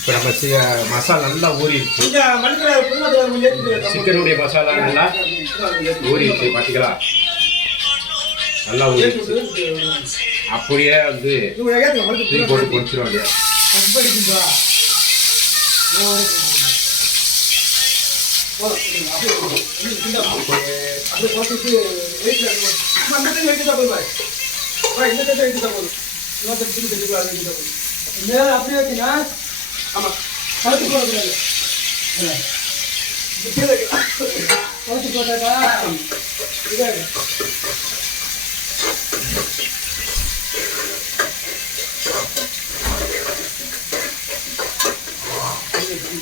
இப்போ நம்ம மசாலா நல்லா ஊறிடுச்சு சிக்கனுடைய மசாலா நல்லா ஊறிடுச்சு பார்த்தீங்களா நல்லா ஊறிடுச்சு அப்படியே வந்து தூக்கி போட்டு பொரிச்சிடும் இல்லையா அப்படியே அப்படியே ஆமாம் கழுத்து போடக்கூடாது கழுத்து போட்டாக்கா இதாகு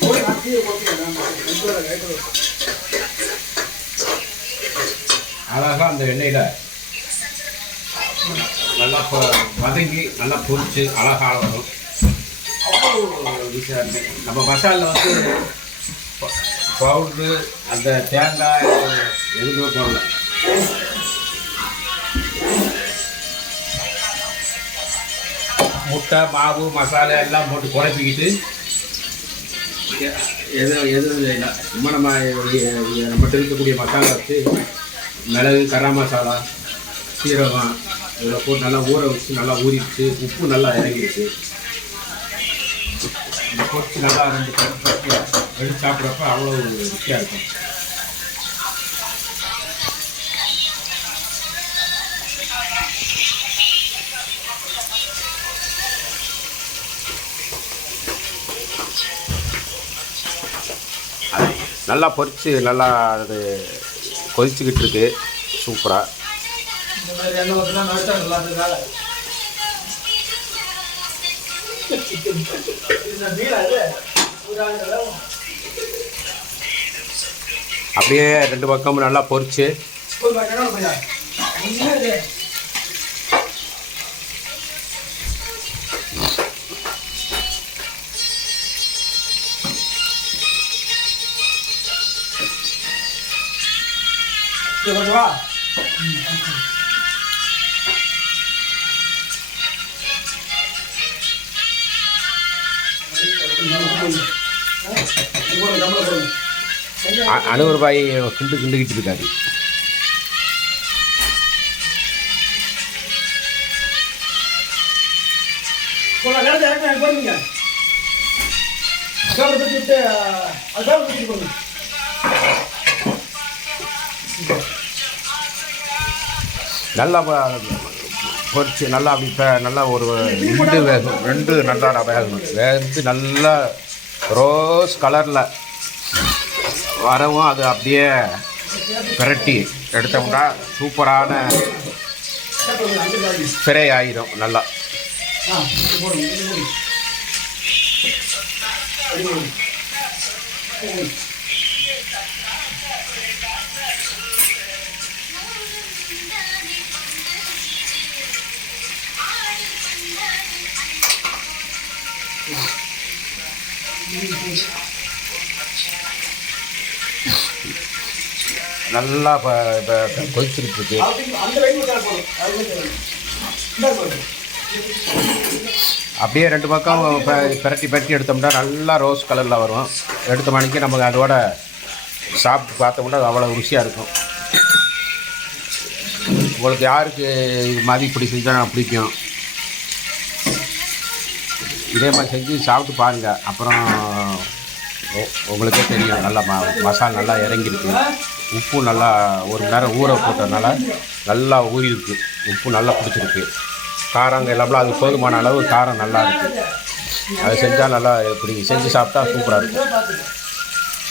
அழகாக அழகா அந்த எண்ணெயில் நல்லா வதங்கி நல்லா பொரிச்சு அழகாக வரும். அவ்வளோ நம்ம மசாலில் வந்து ப- பவுட்ரு அந்த தேங்காய் எதுவுமே போடல முட்டை மாவு மசாலா எல்லாம் போட்டு குழப்பிக்கிட்டு எது எதுவும் இல்லை சும்மா நம்ம எ- நம்மகிட்ட இருக்கக்கூடிய மசாலா வச்சு மிளகு கரா மசாலா சீரகம் இதில் போட்டு நல்லா ஊற வச்சு நல்லா ஊறிடுச்சு உப்பு நல்லா இறங்கிடுச்சு இந்த பொரிச்சு நல்லா ரெண்டு பருப்பு எடுத்து சாப்பிட்றப்ப அவ்வளோ ருசியாக இருக்கும். நல்லா பொரிச்சு நல்லா அது கொதிச்சுக்கிட்டு இருக்கு. சூப்பராக அப்படியே ரெண்டு பக்கமும் நல்லா பொறிச்சு. கொஞ்சம் அனுவர் பாய் கிண்டு கிண்டுக்கிட்டு இருக்காரு. நல்லா ப- பொரிச்சு நல்லா அப்படி நல்லா ஒரு ரெண்டு வேகும் ரெண்டு நல்லா வேகணும். வேந்து நல்லா ரோஸ் கலரில் வரவும் அது அப்படியே பிரட்டி எடுத்தோம்னா சூப்பரான ஃப்ரை ஆயிரும் நல்லா Yeah. நல்லா இப்போ இப்போ கொதிச்சுக்கிட்டு இருக்கு அப்படியே ரெண்டு பக்கம் ப- பிரட்டி பிரட்டி எடுத்தோம்னா நல்லா ரோஸ் கலரில் வரும். எடுத்த மணிக்கு நமக்கு அதோட சாப்பிட்டு பார்த்தோம்னா அது அவ்வளோ ருசியாக இருக்கும். உங்களுக்கு யாருக்கு இது மாதிரி இப்படி செஞ்சால் பிடிக்கும். இதே மாதிரி செஞ்சு சாப்பிட்டு பாருங்கள் அப்புறம் உங்களுக்கே தெரியும். நல்லா ம மசாலா நல்லா இறங்கியிருக்கு. உப்பு நல்லா ஒரு மணி நேரம் ஊற போட்டதுனால நல்லா ஊறியிருக்கு. உப்பு நல்லா பிடிச்சிருக்கு காரங்க எல்லாமே அது போதுமான அளவு காரம் நல்லா இருக்குது அதை செஞ்சால் நல்லா இப்படி செஞ்சு சாப்பிட்டா சூப்பராக இருக்கும்